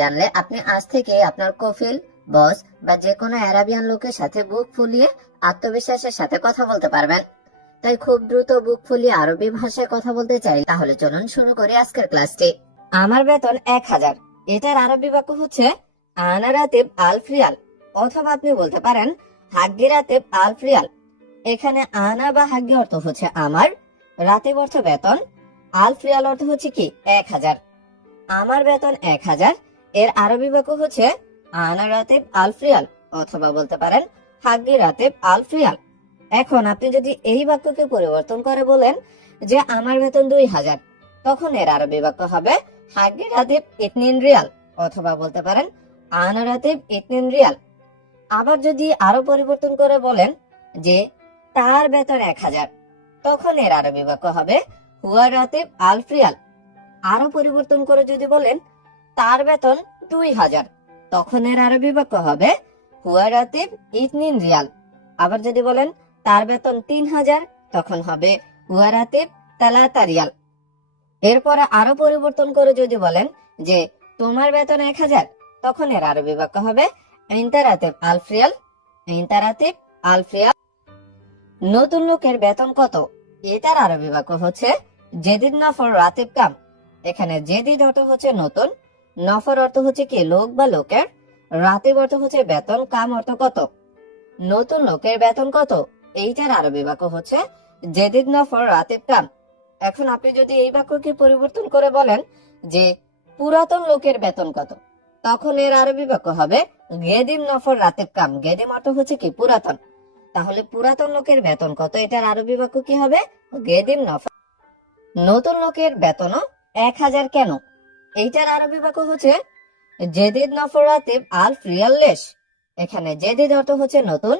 জানলে আপনি আজ থেকে আপনার কফিল, বস বা যে কোনো আরাবিয়ান লোকের সাথে বুক ফুলিয়ে আত্মবিশ্বাসের সাথে কথা বলতে পারবেন। তাই খুব দ্রুত বুক ফুলিয়ে আরবি ভাষায় কথা বলতে চাই, তাহলে চলুন শুরু করি আজকের ক্লাসটি। আমার বেতন 1000। এটার আরবি বাক্য হচ্ছে আনা রাতিব আলফ রিয়াল, অথবা আপনি বলতে পারেন হাগ্গি রাতিব আলফ রিয়াল। এখানে আনা বা হাগ্গি অর্থ হচ্ছে আমার, রাতিব অর্থ বেতন, আলফ রিয়াল অর্থ হচ্ছে কি 1000। আমার বেতন 1000 এর আরবি বাক্য হচ্ছে আনা রাতিব আলফ রিয়াল, অথবা বলতে পারেন হাগ্গি রাতিব আলফ রিয়াল। এখন আপনি যদি এই বাক্যকে পরিবর্তন করে বলেন যে আমার বেতন 2000, তখন এর আরবি বাক্য হবে হাগ্গি রাতিব ইতনিন রিয়াল, অথবা বলতে পারেন আনা রাতিব ইতনিন রিয়াল। আবার যদি আরো পরিবর্তন করে বলেন যে তার বেতন 1000, তখন এর আরবি বাক্য হবে হুয়া রাতিব আলফ রিয়াল। আরো পরিবর্তন করে যদি বলেন তার বেতন 2000, তখন এর আরবি বাক্য হবে হুয়া রাতিব ইতনিন রিয়াল। আবার যদি বলেন তার বেতন 3000, তখন হবে হুয়া রাতিব তালাতা রিয়াল। এরপরে আরো পরিবর্তন করে যদি বলেন যে তোমার বেতন 1000, তখন এর আরবি বাক্য হবে ইনতা রাতিব আলফ রিয়াল, ইনতা রাতিব আলফ রিয়াল। নতুন লোকের বেতন কত? এটার আরবি বাক্য হচ্ছে জেদিদ নফর রাতিব কাম। এখানে জেদিদ অর্থ হচ্ছে নতুন, নফর অর্থ হচ্ছে কি লোক বা লোকের, রাতিব অর্থ হচ্ছে বেতন, কাম অর্থ কত। নতুন লোকের বেতন কত? এইটার আরবি বাক্য হচ্ছে জেদিদ নফর রাতিব কাম। এখন আপনি যদি এই বাক্যকে পরিবর্তন করে বলেন যে পুরাতন লোকের বেতন কত, তখন এর আরবি বাক্য হবে গেদিম নফর রাতিব কাম। গেদিম অর্থ হচ্ছে কি পুরাতন, তাহলে পুরাতন লোকের বেতন কত, এটার আরবি বাক্য কি হবে গেদিম নফর। নতুন লোকের বেতনও 1000 কেন? এইটার আরবি বাক্য হচ্ছে জেদিদ নফর রাতিব আলফ রিয়াল লেশ। এখানে জেদিদ অর্থ হচ্ছে নতুন,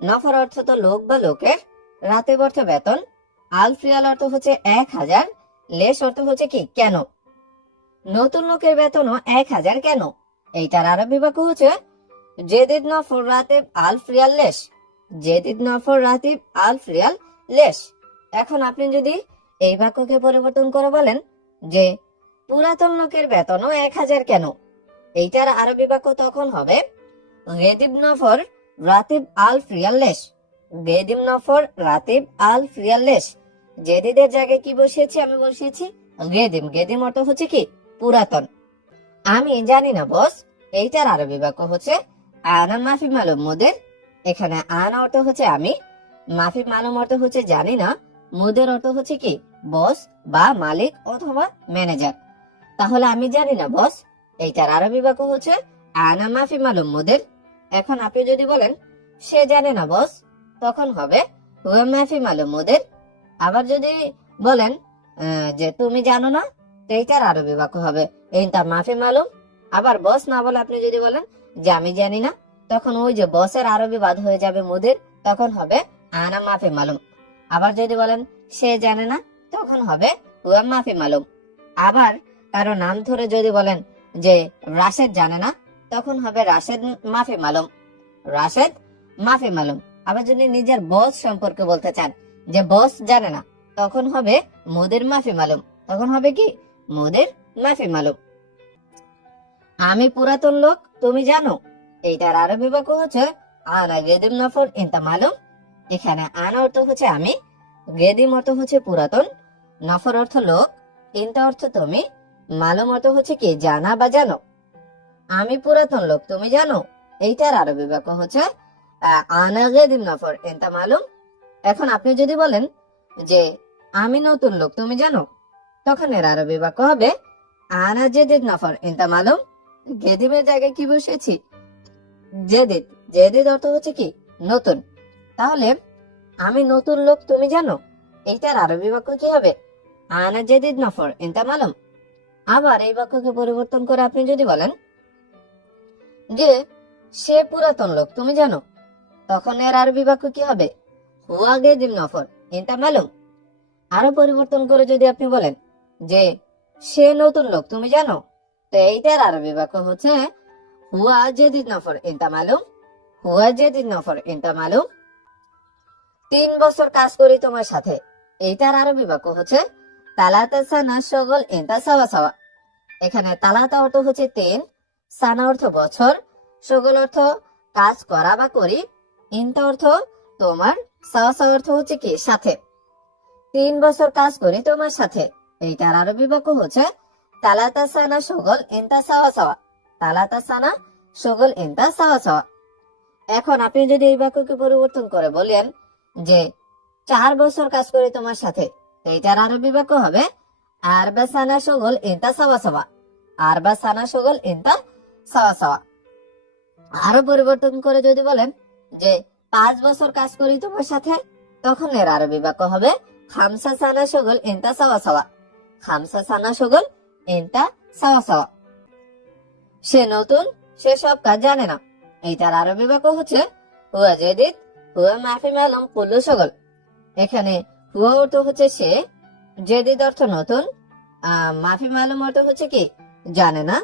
নফর অর্থ তো লোক বা লোকের, রাতিব অর্থ বেতন, আলফ রিয়াল অর্থ হচ্ছে 1000, লেশ অর্থ হচ্ছে কি কেন। নতুন লোকের বেতনও 1000 কেন? এইটার আরবি বাক্য হচ্ছে জেদিদ নফর রাতিব আলফ রিয়াল লেশ। জেদিদ নফর রাতিব আলফ রিয়াল লেশ। এখন আপনি যদি এই বাক্যকে পরিবর্তন করে বলেন যে পুরাতন লোকের বেতনও 1000 কেন, এইটার আরবি বাক্য তখন হবে গেদিব নফর রাতিব আলফ রিয়াল লেশ। গেদিম নফর রাতিব আলফ রিয়াল লেশ। জেদিদের জায়গায় কি বসিয়েছি? আমি বসিয়েছি গেদিম। গেদিম অর্থ হচ্ছে কি পুরাতন। আমি জানি না বস, এইটার আরবি বাক্য হচ্ছে আনা মাফি মালুম মুদির। এখানে আনা অর্থ হচ্ছে আমি, মাফি মালুম অর্থ হচ্ছে জানি না, মুদির অর্থ হচ্ছে কি বস বা মালিক অথবা ম্যানেজার। তাহলে আমি জানি না বস, এইটার আরবি বাক্য হচ্ছে আনা মাফি মালুম মুদির। এখন আপনি যদি বলেন সে জানে না বস, তখন হবে হুয়া মাফি মালুম মুদির। আবার যদি বলেন যে তুমি জানো না, এইটার আরবি বাক্য হবে ইনতা মাফি মালুম। আবার বস না বলে আপনি যদি বলেন যে আমি জানি না, তখন ওই যে বসের আরবি বাদ হয়ে যাবে মুদির, তখন হবে আনা মাফি মালুম। আবার যদি বলেন সে জানে না, তখন হবে হুয়া মাফি মালুম। আবার কারো নাম ধরে যদি বলেন যে রাশেদ জানে না, তখন হবে রাশেদ মাফি মালুম। রাশেদ মাফি মালুম। আবার যদি নিজের বস সম্পর্কে বলতে চান যে বস জানে না, তখন হবে মুদির মাফি মালুম। তখন হবে কি মুদির মাফি মালুম। আমি পুরাতন লোক, তুমি জানো, এইটার আরবি বাক্য হচ্ছে আনা গেদিম নফর ইনতা মালুম। এখানে আনা অর্থ হচ্ছে আমি, গেদিম অর্থ হচ্ছে পুরাতন, নফর অর্থ লোক, ইনতা অর্থ তুমি, মালুম অর্থ হচ্ছে কি জানা বা জানো। আমি পুরাতন লোক, তুমি জানো, এইটার আরবি বাক্য হচ্ছে আনা গেদিম নফর ইনতা মালুম। এখন আপনি যদি বলেন যে আমি নতুন লোক, তুমি জানো, তখন এর আরবি বাক্য হবে আনা জেদিদ নফর ইনতা মালুম। গেদিমের জায়গায় কি বসেছি জেদিদ। জেদিদ অর্থ হচ্ছে কি নতুন। তাহলে আমি নতুন লোক, তুমি জানো, এইটার আরবি বাক্য কি হবে আনা জেদিদ নফর ইনতা মালুম। আবার এই বাক্যকে পরিবর্তন করে আপনি যদি বলেন যে সে পুরাতন লোক, তুমি জানো, তখন এর আরবি বাক্য কি হবে হুয়া গেদিম নফর ইনতা মালুম। আরো পরিবর্তন করে যদি আপনি বলেন যে সে নতুন লোক, তুমি জানো, তো এইটার আরবি বাক্য হচ্ছে হুয়া জেদিদ নফর ইনতা মালুম। হুয়া জেদিদ নফর ইনতা মালুম। 3 বছর কাজ করি তোমার সাথে, এইটার আরবি বাক্য হচ্ছে তালাতা সানা শগল ইনতা সাওয়া সাওয়া। এখানে তালাতা অর্থ হচ্ছে 3, সানা অর্থ বছর, সগল অর্থ কাজ করা বা করি, ইনতা অর্থ তোমার, সাওয়া সাওয়া অর্থ হচ্ছে কি সাথে। 3 বছর কাজ করি তোমার সাথে, এইটার আরবি বাক্য হচ্ছে তালাতা সানা সগল ইনতা সাওয়া সাওয়া। তালাতা সানা সগল ইনতা সাওয়া সাওয়া। এখন আপনি যদি এই বাক্যকে পরিবর্তন করে বলেন যে 4 বছর কাজ করি তোমার সাথে, এইটার আরবি বাক্য হবে আরবা সানা সগল ইনতা সাওয়া সাওয়া। আরবা সানা সগল ইনতা সাওয়া সাওয়া। আরো পরিবর্তন করে যদি বলেন যে 5 বছর কাজ করি তোমার সাথে, তখন এর আরবি বাক্য হবে খামসা সানা সগল ইনতা সাওয়া সাওয়া। খামসা সানা সগল ইনতা সাওয়া সাওয়া। সে নতুন, সে সব কাজ জানে না, এইটার আরবি বাক্য হচ্ছে হুয়া জেদিদ হুয়া মাফি মালুম কুল্লু সগল। এখানে হুয়া অর্থ হচ্ছে সে, জেদিদ অর্থ নতুন, মাফি মালুম অর্থ হচ্ছে কি জানে না,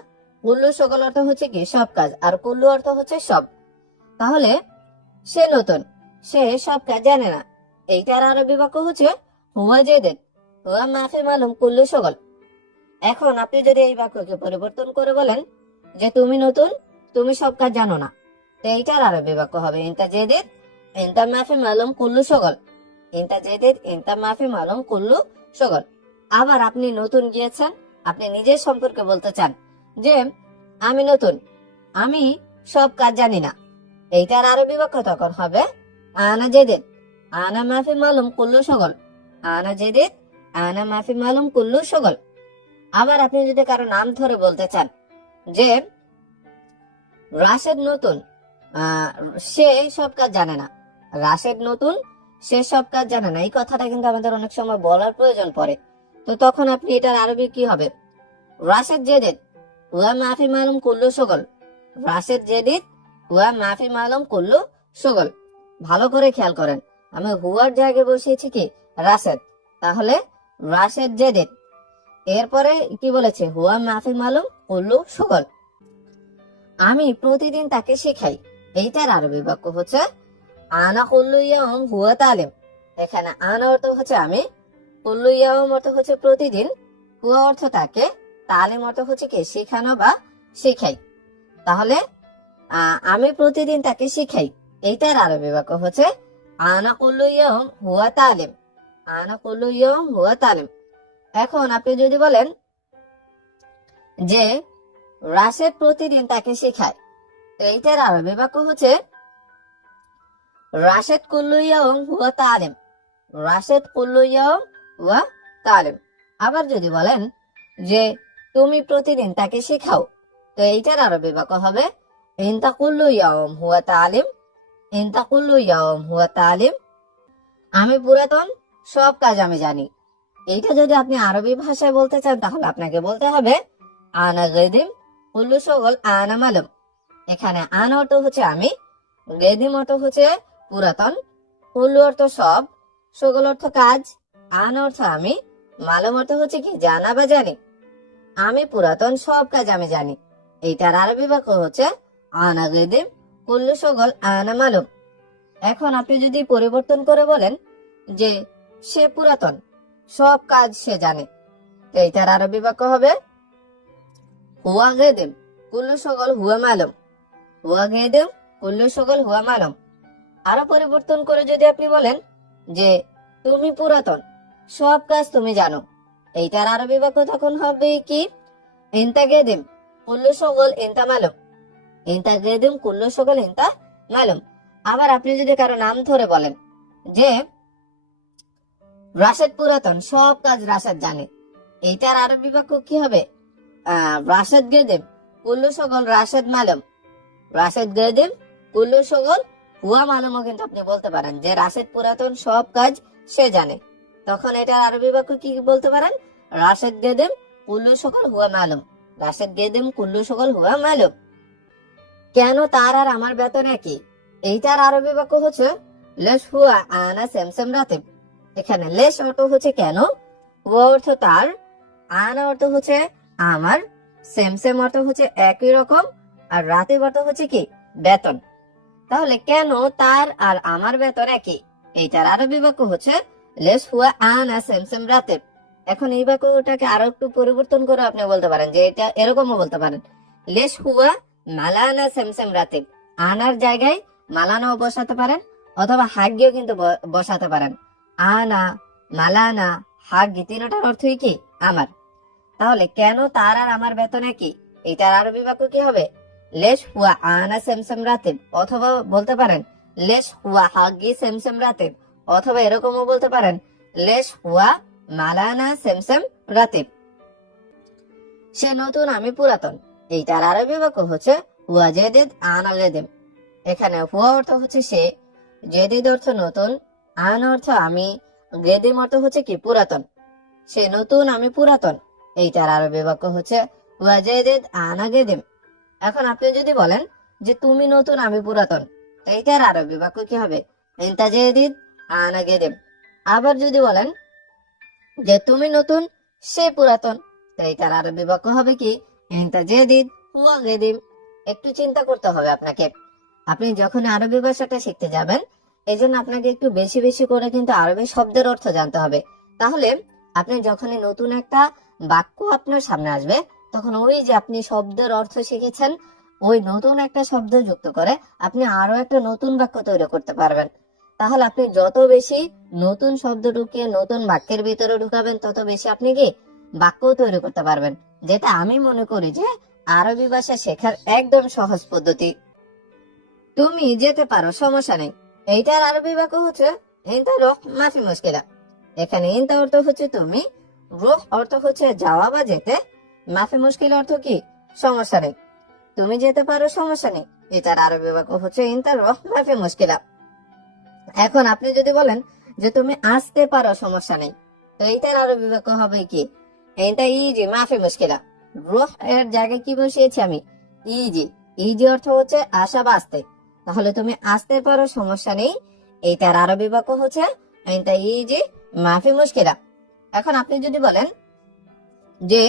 কুল্লু সগল অর্থ হচ্ছে কি সব কাজ, আর কুল্লু অর্থ হচ্ছে সব। তাহলে সে নতুন, সে সব কাজ জানে না, এইটার আরবি বাক্য হচ্ছে হুয়া জেদিদ হুয়া মাফি মালুম কুল্লু সগল। এখন আপনি যদি এই বাক্যকে পরিবর্তন করে বলেন যে তুমি নতুন, তুমি সব কাজ জানো না, তো এইটার আরবি বাক্য হবে ইনতা জেদিদ ইনতা মাফি মালুম কুল্লু সগল। ইনতা জেদিদ ইনতা মাফি মালুম কুল্লু সগল। আবার আপনি নতুন গিয়েছেন, আপনি নিজের সম্পর্কে বলতে চান যে আমি নতুন, আমি সব কাজ জানি না, এইটার আরবি বাক্য তখন হবে আনা জেদিদ আনা মাফি মালুম কুল্লু সগল। আনা জেদিদ আনা মাফি মালুম কুল্লু সগল। আবার আপনি যদি কারো নাম ধরে বলতে চান যে রাশেদ নতুন, সে সব কাজ জানে না। রাশেদ নতুন, সে সব কাজ জানে না, এই কথাটা কিন্তু আমাদের অনেক সময় বলার প্রয়োজন পড়ে। তো তখন আপনি এটার আরবি কি হবে রাশেদ জেদিদ ওয়া মাফি মালুম কুল্লু সগল। রাশেদ জেদিদ ওয়া মাফি মালুম কুল্লু সগল। ভালো করে খেয়াল করেন, আমি হুয়ার জায়গায় বসিয়েছি কি রাশেদ, তাহলে রাশেদ জেদিদ, এরপরে কি বলেছে হুয়া মাফি মালুম কুল্লু সগল। আমি প্রতিদিন তাকে শেখাই, এইটার আরবি বাক্য হচ্ছে আনা কুল্লু ইয়াউম হুয়া তালিম। এখানে আনা অর্থ হচ্ছে আমি, কুল্লু ইয়াউম অর্থ হচ্ছে প্রতিদিন, হুয়া অর্থ তাকে, তালিম অর্থ হচ্ছে কি শেখানো বা শেখাই। তাহলে আমি প্রতিদিন তাকে শিখাই, এইটার আরবি বাক্য হচ্ছে আনা কুল্লু ইয়াউম হুয়া তালিম। আনা কুল্লু ইয়াউম হুয়া তালিম। এখন আপনি যদি বলেন যে রাশেদ প্রতিদিন তাকে শেখায়, তো এইটার আরবি বাক্য হচ্ছে রাশেদ কুল্লু ইয়াউম হুয়া তালিম। রাশেদ কুল্লু ইয়াউম হুয়া তালিম। আবার যদি বলেন যে তুমি প্রতিদিন তাকে শেখাও, তো এইটার আরবি বাক্য হবে ইনতা কুল্লু ইয়াউম হুয়া তালিম। ইনতা কুল্লু ইয়াউম হুয়া তালিম। আমি পুরাতন, সব কাজ আমি জানি। এইটা যদি আপনি আরবি ভাষায় বলতে চান, তাহলে আপনাকে বলতে হবে আনা গেদিম কুল্লু সগল আনা মালুম। এখানে আনা অর্থ হচ্ছে আমি, গেদিম অর্থ হচ্ছে পুরাতন, কুল্লু অর্থ সব, সগল অর্থ কাজ, আনা অর্থ আমি, মালুম অর্থ হচ্ছে কি জানা বা জানি। আমি পুরাতন, সব কাজ আমি জানি, এইটার আরবি বাক্য হচ্ছে আনা গেদিম কুল্লু সগল আনা মালুম। এখন আপনি যদি পরিবর্তন করে বলেন যে সে পুরাতন, সব কাজ সে জানে, এইটার আরবি বাক্য হবে হুয়া গেদিম কুল্লু সগল হুয়া মালুম। হুয়া গেদিম কুল্লু সগল হুয়া মালুম। আরো পরিবর্তন করে যদি আপনি বলেন যে তুমি পুরাতন, সব কাজ তুমি জানো, এইটার আরবি বাক্য তখন হবে কি ইনতা গেদিম কুল্লু সগল ইনতা মালুম। ইনতা গেদিম কুল্লু সগল ইনতা মালুম। আবার আপনি যদি কারো নাম ধরে বলেন যে রাশেদ পুরাতন, সব কাজ রাশেদ জানে, এইটার আরবি বাক্য কি হবে রাশেদ গেদিম কুল্লু সগল রাশেদ মালুম। রাশেদ গেদিম কুল্লু সগল হুয়া মালুমও কিন্তু আপনি বলতে পারেন যে রাশেদ পুরাতন, সব কাজ সে জানে, তখন এটার আরবি বাক্য কি বলতে পারেন রাশেদ গেদিম কুল্লু সগল হুয়া মালুম। রাশেদ গেদিম কুল্লু সগল হুয়া মালুম। কেন তার আর আমার বেতন একই, এইটার আরবি বাক্য হচ্ছে লেশ হুয়া আনা সেমসেম রাতিব। এখানে লেশ অর্থ হচ্ছে কেন, হুয়া অর্থ তার, আনা অর্থ হচ্ছে আমার, সেমসেম অর্থ হচ্ছে একই রকম, আর রাতিব অর্থ হচ্ছে কি বেতন। তাহলে কেন তার আর আমার বেতন একই, এইটার আরবি বাক্য হচ্ছে লেশ হুয়া আনা সেমসেম রাতিব। এখন এই বাক্যটাকে আরো একটু পরিবর্তন করে আপনি বলতে পারেন যে এটা এরকমও বলতে পারেন লেশ হুয়া মালানা সেমসেম রাতিব। আনার জায়গায় মালানাও বসাতে পারেন, অথবা হাগিও কিন্তু বসাতে পারেন। আনা, মালানা, হাগি তিনটার অর্থই কি? আমার। তাহলে কেন তার আর আমার বেতন একই? এটার আরবি বাক্য কি হবে? লেশ হুয়া আনা সেমসেম রাতিব, অথবা বলতে পারেন লেশ হুয়া হাগি সেমসেম রাতিব, অথবা এরকমও বলতে পারেন লেশ হুয়া মালানা সেমসেম রাতিব। সে নতুন, আমি পুরাতন। এইটার আরবি বাক্য হচ্ছে হুয়া জেদিদ আনা গেদিম। এখানে হুয়া অর্থ হচ্ছে সে, জেদিদ অর্থ নতুন, আন অর্থ আমি, গেদিম অর্থ হচ্ছে কি? পুরাতন। সে নতুন, আমি পুরাতন। এইটার আরবি বাক্য হচ্ছে হুয়া জেদিদ আনা গেদিম। এখন আপনি যদি বলেন যে তুমি নতুন, আমি পুরাতন, এইটার আরবি বাক্য কি হবে? ইনতা জেদিদ আনা গেদিম। আবার যদি বলেন যে তুমি নতুন, সে পুরাতন, তো এইটার আরবি বাক্য হবে কি? ইনতা জেদিদ হুয়া গেদিম। একটু চিন্তা করতে হবে আপনাকে। আপনি যখন আরবি ভাষাটা শিখতে যাবেন, এই জন্য আপনাকে একটু বেশি বেশি করে কিন্তু আরবি শব্দের অর্থ জানতে হবে। তাহলে আপনি যখনই নতুন একটা বাক্য আপনার সামনে আসবে, তখন ওই যে আপনি শব্দের অর্থ শিখেছেন, ওই নতুন একটা শব্দ যুক্ত করে আপনি আরো একটা নতুন বাক্য তৈরি করতে পারবেন। তাহলে আপনি যত বেশি নতুন শব্দ ঢুকিয়ে নতুন বাক্যের ভিতরে ঢুকাবেন, তত বেশি আপনি কি বাক্য তৈরি করতে পারবেন, যেটা আমি মনে করি যে আরবি ভাষা শেখার একদম সহজ পদ্ধতি। তুমি যেতে পারো, সমস্যা নেই। এইটার আরবি বাক্য হচ্ছে ইনতা রুহ মাফি মুশকিলা। এখানে ইনতা অর্থ হচ্ছে তুমি, রুহ অর্থ হচ্ছে যাওয়া বা যেতে, মাফি মুশকিল অর্থ কি? সমস্যা নেই। তুমি যেতে পারো, সমস্যা নেই। এটার আরবি বাক্য হচ্ছে ইনতা রুহ মাফি মুশকিলা। এখন আপনি যদি বলেন যে তুমি আসতে পারো, সমস্যা নেই, তো এইটার আরবি বাক্য হবে কি? ইনতা ইজি মাফি মুশকিলা। রুহ এর জায়গায় কি বসিয়েছি আমি? ইজি। ইজি অর্থ হচ্ছে আসা বা আসতে। তাহলে তুমি আসতে পারো, সমস্যা নেই। এইটার আরবি বাক্য হচ্ছে ইনতা ইজি মাফি মুশকিলা। এখন আপনি যদি বলেন যে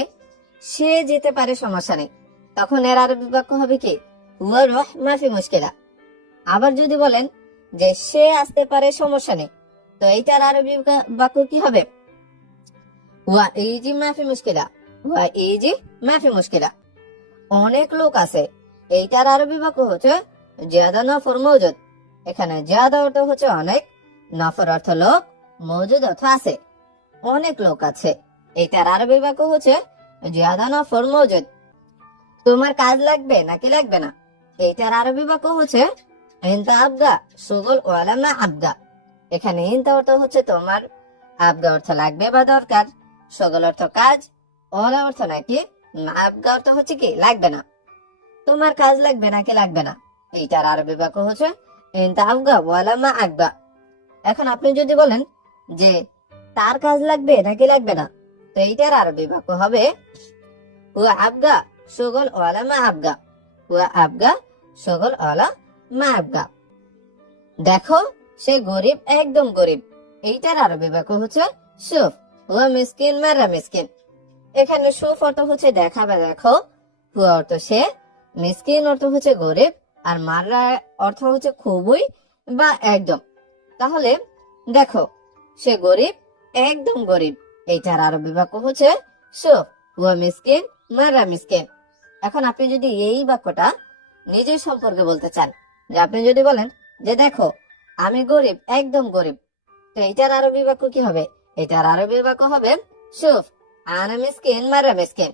সে যেতে পারে, সমস্যা নেই, তখন এর আরবি বাক্য হবে কি? হুয়া রুহ মাফি মুশকিলা। আবার যদি বলেন যে সে আসতে পারে, সমস্যা নেই, তো এইটার আরবি বাক্য কি হবে? হুয়া ইজি মাফি মুশকিলা। হুয়া ইজি মাফি মুশকিলা। অনেক লোক আছে, এইটার আরবি বাক্য হচ্ছে জিয়াদা নফর মৌজুদ। এখানে জিয়াদা অর্থ হচ্ছে অনেক, নফর অর্থ লোক, মৌজুদ অর্থ আছে। অনেক লোক আছে, এইটার আরবি বাক্য হচ্ছে জিয়াদা নফর মৌজুদ। তোমার কাজ লাগবে নাকি লাগবে না? এইটার আরবি বাক্য হচ্ছে ইনতা আবদা শুগুল ওয়ালা মা আবদা। এখানে ইনতা অর্থ হচ্ছে তোমার, আবদা অর্থ লাগবে বা দরকার, শুগুল অর্থ কাজ, ওয়ালা অর্থ নাকি, মা আবদা অর্থ হচ্ছে কি? লাগবে না। তোমার কাজ লাগবে নাকি লাগবে না? এইটার আরবি বাক্য হচ্ছে ইনতা আবগা ওয়ালা মা আগবা। এখন আপনি যদি বলেন যে তার কাজ লাগবে নাকি লাগবে না, তো এইটার আরবি বাক্য হবে হুয়া আবগা শুগুল ওয়ালা মা আবগা। হুয়া আবগা শুগুল ওয়ালা মা আবগা। দেখো সে গরিব, একদম গরিব। এইটার আরবি বাক্য হচ্ছে শুফ হুয়া মিসকিন মারা মিসকিন। এখানে শুফ অর্থ হচ্ছে দেখা বা দেখো, হুয়া অর্থ সে, মিসকিন অর্থ হচ্ছে গরিব, আর মাররা অর্থ হচ্ছে খুবই বা একদম। তাহলে দেখো সে গরিব, একদম গরিব। এইটার আরবি বাক্য হচ্ছে শুফ হুয়া মিসকিন মাররা মিসকিন। এখন আপনি যদি এই বাক্যটা নিজের সম্পর্কে বলতে চান, যে আপনি যদি বলেন যে দেখো আমি গরিব, একদম গরিব, তো এইটার আরবি বাক্য কি হবে? এটার আরবি বাক্য হবে শুফ আনা মিসকিন মাররা মিসকিন।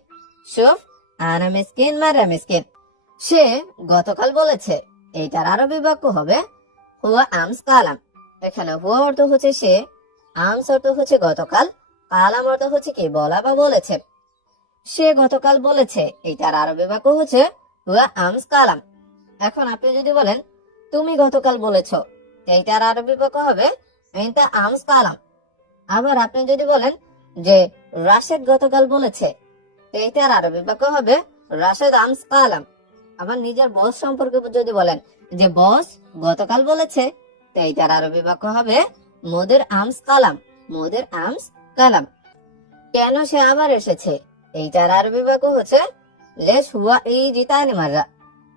শুফ আনা মিসকিন মাররা মিসকিন। সে গতকাল বলেছে, এইটার আরবি বাক্য হবে হুয়া আমস কালাম। এখানে হুয়া অর্থ হচ্ছে সে, আমস অর্থ হচ্ছে গতকাল, কালাম অর্থ হচ্ছে কি? বলা বা বলেছে। সে গতকাল বলেছে, এইটার আরবি বাক্য হচ্ছে হুয়া আমস কালাম। এখন আপনি যদি বলেন তুমি গতকাল বলেছো, এইটার আরবি বাক্য হবে ইনতা আমস কালাম। আবার আপনি যদি বলেন যে রাশেদ গতকাল বলেছে, তো এইটার আরবি বাক্য হবে রাশেদ আমস কালাম। আবার নিজের বস সম্পর্কে যদি বলেন যে বস গতকাল বলেছে, তো এইটার আরবি বাক্য হবে মোদের আমস কালাম। মোদের আমস কালাম। কেন সে আবার এসেছে? এইটার আরবি বাক্য হচ্ছে লেশ হুয়া এই জিতানি মাররা।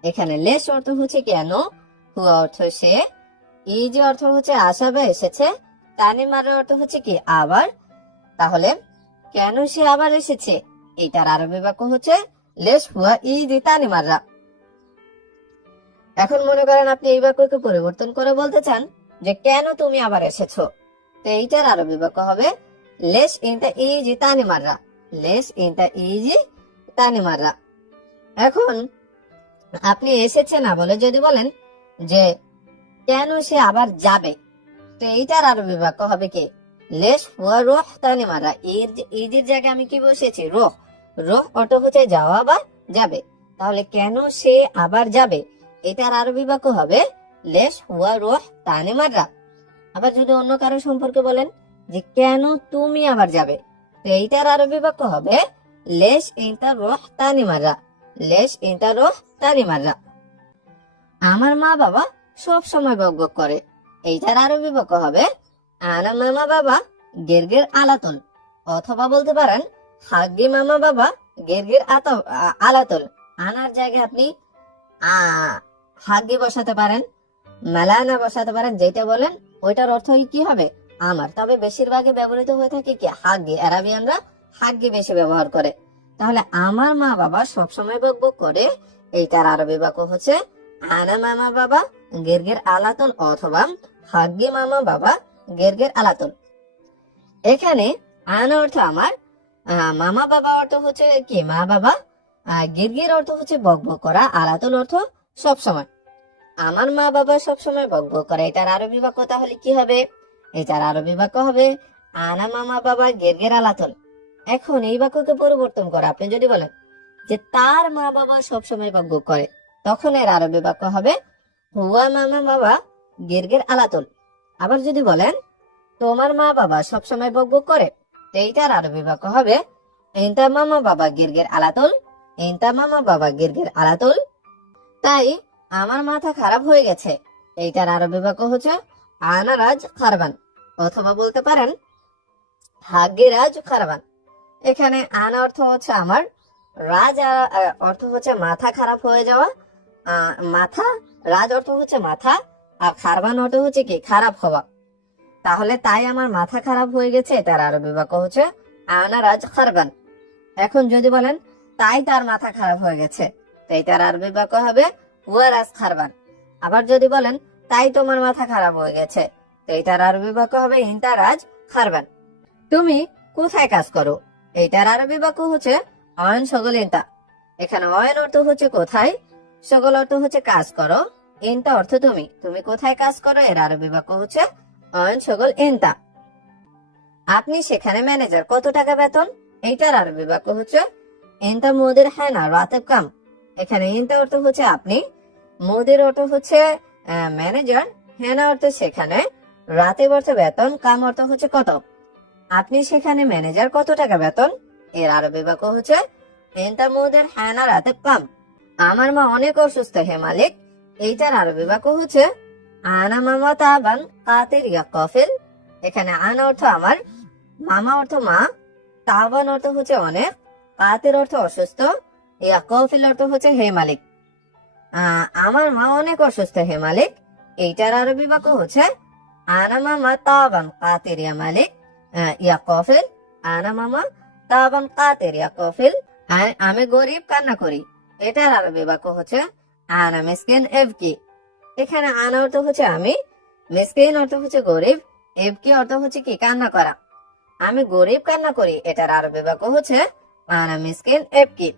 এখানে লেশ অর্থ হচ্ছে কেন, হুয়া অর্থ সে, ইজি অর্থ হচ্ছে আসা বা এসেছে, তানি মাররা অর্থ হচ্ছে কি? আবার। তাহলে কেন সে আবার এসেছে? এইটার আরবি বাক্য হচ্ছে লেশ হুয়া ঈদি তানি মাররা। এখন মনে করেন আপনি এই বাক্যকে পরিবর্তন করে বলতে চান যে কেন তুমি আবার এসেছো, তো এইটার আরবি বাক্য হবে লেশ ইনতা ইজি তানি মাররা। লেশ ইনতা ইজি তানি মাররা। এখন আপনি এসেছে না বলে যদি বলেন যে কেন সে আবার যাবে, তো এইটার আরবি বাক্য হবে কি লেশ হুয়া রোহ তানি মাররা। ইজির জায়গায় আমি কি বসেছি রোহ। রোহ অর্থ হচ্ছে যাওয়া বা যাবে, তাহলে কেন সে আবার যাবে এটার আরবি বাক্য হবে লেশ হুয়া রোহ তানি মাররা। আবার যদি অন্য কারো সম্পর্কে বলেন যে কেন তুমি আবার যাবে, তো এইটার আরবি বাক্য হবে লেশ ইনতা রোহ তানি মাররা। লেশ ইনতা রোহ তানি মাররা। আমার মা বাবা সব সময় বকবক করে, এইটার আরবি বাক্য হবে আনা মামা বাবা গেরগের আলাতল। অথবা বলতে পারেন হাগ্গি মামা বাবা গেরগের আলাতল। আনার জায়গায় আপনি হাগ্গি বসাতে পারেন, মেলানা বসাতে পারেন, যেটা বলেন ওইটার অর্থ কি হবে আমার। তবে বেশিরভাগই ব্যবহৃত হয়ে থাকে কি হাগ্গি। আরবিয়ানরা হাগ্গি বেশি ব্যবহার করে। তাহলে আমার মা বাবা সবসময় বকবক করে, এইটার আরবি বাক্য হচ্ছে আনা মামা বাবা গেরগের আলাতল অথবা হাগ্গি মামা বাবা গেরগের আলাতল। এখানে আনা অর্থ আমার, মামা বাবা অর্থ হচ্ছে কি মা বাবা, গিরগির অর্থ হচ্ছে বকবক করা, আলাতল অর্থ সবসময়। আমার মা বাবা সবসময় বকবক করে, এটার আরবি বাক্য তাহলে কি হবে, এটার আরবি বাক্য হবে আনা মামা বাবা গেরগের আলাতল। এখন এই বাক্যকে পরিবর্তন করে আপনি যদি বলেন যে তার মা বাবা সবসময় বকবক করে, তখন এর আরবি বাক্য হবে হুয়া মামা বাবা গেরগের আলাতল। আবার যদি বলেন তোমার মা বাবা সবসময় বকবক করে, এইটার আরবি বাক্য হবে ইনতা মামা বাবা গিরগির আলাতল। ইনতা মামা বাবা গিরগির আলাতল। তাই আমার মাথা খারাপ হয়ে গেছে, এইটার আরবি বাক্য হচ্ছে আনা রাজ খারবান। অথবা বলতে পারেন হাগ্গি রাজ খারবান। এখানে আনা অর্থ হচ্ছে আমার, রাজ অর্থ হচ্ছে মাথা খারাপ হয়ে যাওয়া, মাথা, রাজ অর্থ হচ্ছে মাথা, আর খারবান অর্থ হচ্ছে কি খারাপ হওয়া। তাহলে তাই আমার মাথা খারাপ হয়ে গেছে, তার আরবি বাক্য হচ্ছে আনা রাজ খারবান। এখন যদি বলেন তাই তার মাথা খারাপ হয়ে গেছে, তাই তার আরবি বাক্য হবে হুয়া রাজ খারবান। আবার যদি বলেন তাই তোমার মাথা খারাপ হয়ে গেছে, তাই তার আরবি বাক্য হবে ইনতা রাজ খারবান। তুমি কোথায় কাজ করো, এইটার আরবি বাক্য হচ্ছে অয়ন সগল ইনতা। এখানে অয়ন অর্থ হচ্ছে কোথায়, সগল অর্থ হচ্ছে কাজ করো, ইনতা অর্থ তুমি, তুমি কোথায় কাজ করো, এর আরবি বাক্য হচ্ছে অয়ন সগল ইনতা। আপনি সেখানে ম্যানেজার, কত টাকা বেতন, এইটার আরবি বাক্য হচ্ছে ইনতা মুদির হ্যাঁ না রাতেব কাম। এখানে ইনতা অর্থ হচ্ছে আপনি, মুদির অর্থ হচ্ছে ম্যানেজার, হ্যাঁ অর্থ সেখানে, রাতেব অর্থ বেতন, কাম অর্থ হচ্ছে কত। আপনি সেখানে ম্যানেজার, কত টাকা বেতন, এর আরবি বাক্য হচ্ছে ইনতা মুদির হ্যাঁ না রাতেব কাম। আমার মা অনেক অসুস্থ হে মালিক, এইটার আরবি বাক্য হচ্ছে আনা মামা তাবান কাতের ইয়া কফিল। এখানে আনা অর্থ আমার, মামা অর্থ মা, তাবান অর্থ হচ্ছে অনেক, কাতের অর্থ অসুস্থ, ইয়া কফিল অর্থ হচ্ছে হে মালিক। আমার মা অনেক অসুস্থ হে মালিক, এইটার আরবি বাক্য হচ্ছে আনা মামা তাবান কাতের ইয়া মালিক ইয়া কফিল। আনা মামা তাবান কাতের ইয়া কফিল। আমি গরিব কান্না করি, এটার আরবি বাক্য হচ্ছে আনা মিসকিন এভকি। এখানে আনা অর্থ হচ্ছে আমি, মিসকিন অর্থ হচ্ছে গরিব, এভকি অর্থ হচ্ছে কি কান্না করা। আমি গরিব কান্না করি, এটার আরবি বাক্য হচ্ছে আনা মিসকিন এভকি।